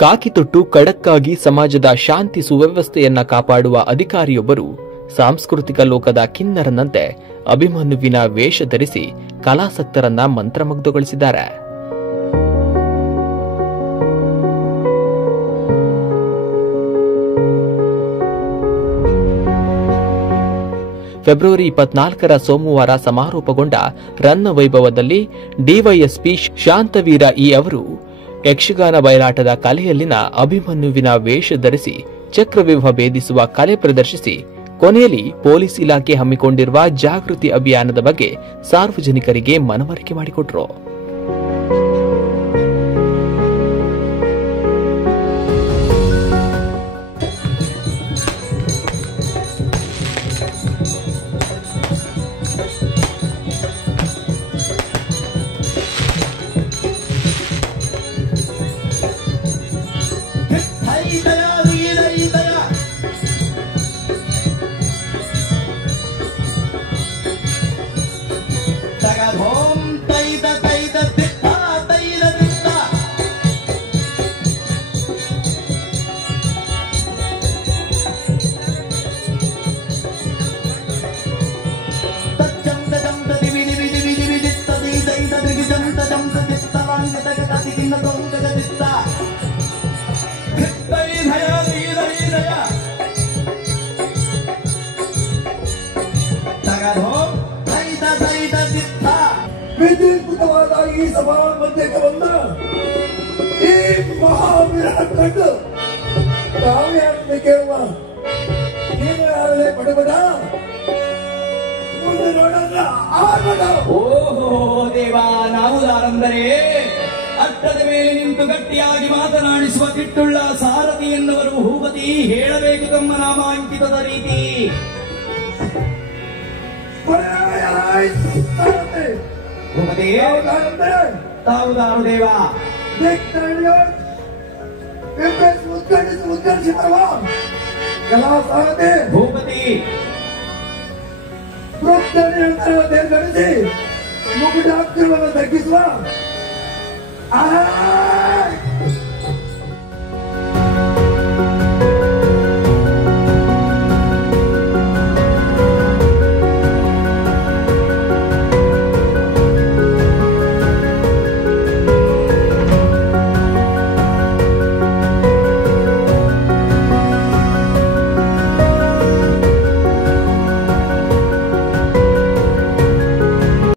ಕಾಕಿ ತೊಟ್ಟು ಖಡಕ್ಕಾಗಿ ಸಮಾಜದ ಶಾಂತಿ ಸುವ್ಯವಸ್ಥೆಯನ್ನ ಕಾಪಾಡುವ ಅಧಿಕಾರಿಯೊಬ್ಬರು ಸಾಂಸ್ಕೃತಿಕ ಲೋಕದ ಕಿನ್ನರನಂತೆ ಅಭಿಮನ್ಯುವಿನ ವೇಷ ಧರಿಸಿ ಕಲಾಸಕ್ತರನ್ನ ಮಂತ್ರಮುಗ್ಧಗೊಳಿಸಿದ್ದಾರೆ. ಫೆಬ್ರವರಿ 24ರ ಸೋಮವಾರ ಸಮಾರೋಪಗೊಂಡ ರನ್ನ ವೈಭವದಲ್ಲಿ ಡಿವೈಎಸ್ಪಿ ಶಾಂತವೀರ ಇ ಅವರು ಯಕ್ಷಗಾನ ಬಯಲಾಟದ ಕಲೆಯಲ್ಲಿನ ಅಭಿಮನ್ಯುವಿನ ವೇಷ ಧರಿಸಿ ಚಕ್ರವ್ಯೂಹ ಭೇದಿಸುವ ಕಲೆ ಪ್ರದರ್ಶಿಸಿ ಕೊನೆಯಲ್ಲಿ ಪೊಲೀಸ್ ಇಲಾಖೆ ಹಮ್ಮಿಕೊಂಡಿರುವ ಜಾಗೃತಿ ಅಭಿಯಾನದ ಬಗ್ಗೆ ಸಾರ್ವಜನಿಕರಿಗೆ ಮನವರಿಕೆ ಮಾಡಿಕೊಟ್ಟರು. ವಿದ್ಯುತ್ಕೃತವಾದ ಈ ಸಭಾ ಮಧ್ಯಕ್ಕೆ ಬಂದ ಈ ಮಹಾವೀರ ಕಂಡು ತಾವು ಯಾರನ್ನೇ ಕೇಳುವ, ನೀನು ಯಾರನ್ನೇ ಪಡೆಬದ ಮುಂದೆ ನೋಡೋದ್ರ ಆಗದ. ಓಹೋ ದೇವಾ, ನಾವು ಯಾರಂದರೆ ಅಟ್ಟದ ಮೇಲೆ ನಿಂತು ಗಟ್ಟಿಯಾಗಿ ಮಾತನಾಡಿಸುವ ತಿಟ್ಟುಳ್ಳ ಸಾರಥಿ ಎನ್ನುವರು ಭೂಪತಿ. ಹೇಳಬೇಕು ತಮ್ಮ ನಾಮಾಂಕಿತದ ರೀತಿ. ಭೂಪತಿ ತಾವುದಾರು ದೇವ? ಉದ್ಘಾಟಿಸಿ ಬರುವ ಕಲಾ ಸಾರಥಿ ಭೂಪತಿ. ಗಳಿಸಿ ಮುಗುಟಾಕ್ಷರವನ್ನು ತಗ್ಗಿಸುವ